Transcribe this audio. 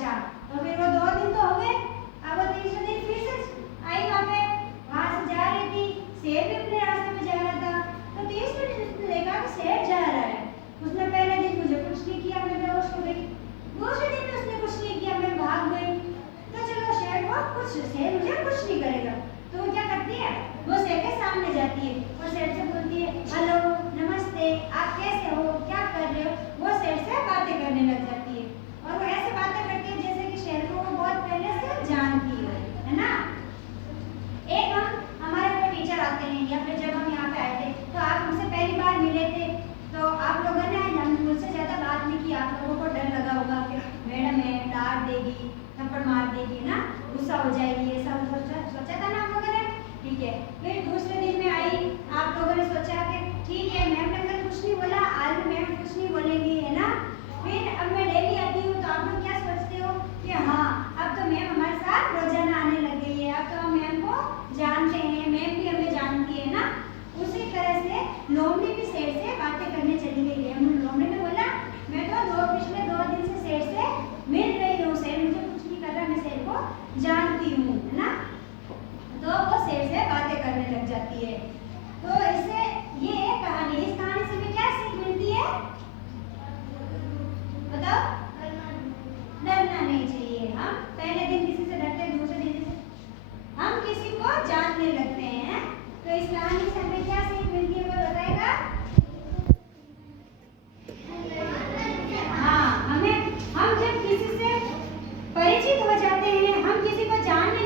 अच्छा, तो फिर वो 2 दिन तो हो गए। अब वो तीसरे दिन फिर से आई वहाँ से जा रही थी, शेर भी अपने रास्ते में जा रहा था। तो तीसरे दिन उसने देखा कि शेर जा रहा है। उसने पहले दिन मुझे कुछ नहीं किया, मैं बेहोश हो गई। दूसरे दिन उसने कुछ नहीं किया, मैं भाग गई। तो चलो शेर मुझे कुछ नहीं करेगा। तो वो क्या करती है, वो शेर के सामने जाती है और शेर से बोलती है, हेलो, नमस्ते, आप कैसे हो, क्या कर रहे हो। वो शेर से बातें करने लग जाती है और वो ऐसे बातें करती है जैसे कि शेर को वो बहुत पहले से जानती है ना। एक हमारे कोई टीचर आते हैं या फिर जब हम यहाँ पे आए थे तो आप हमसे पहली बार मिले थे, तो आप लोगों ने मुझसे ज़्यादा बात नहीं की। आप लोगों को डर लगा होगा कि मैडम है, डांट देगी, थप्पड़ मार देगी ना, गुस्सा हो जाएगी, ऐसा सोचा था ना आप लोगों ने। ठीक है, फिर दूसरे दिन में आई, आप लोगों ने सोचा कि ठीक है मैम ने कल कुछ नहीं बोला, आज मैम कुछ नहीं बोलेंगी, है ना। फिर अब मैं डेली आती हूँ तो आप लोग क्या सोचते हो कि हाँ अब तो मैम हमारे साथ रोजाना आने लग गई है, अब तो हम मैम को जानते हैं, मैम भी हमें जानती है ना। उसी तरह से लोमड़ी भी शेर से बातें करने चली गई है। लोमड़ी ने बोला, मैं तो पिछले 2 दिन से शेर से मिल रही हूँ, शेर मुझे कुछ नहीं कर रहा, मैं शेर को जानती हूँ, है ना। तो वो शेर से बातें करने लग जाती है। तो इससे ये है कहानी। इस कहानी से हमें क्या सीख मिलती है बताओ? डरना नहीं चाहिए। हम पहले दिन किसी से डरते हैं, दूसरे दिन से हम किसी को जानने लगते हैं। तो इस कहानी से हमें क्या सीख मिलती है, कोई बताएगा? हाँ, हम जब किसी से परिचित हो जाते हैं, हम किसी को जानने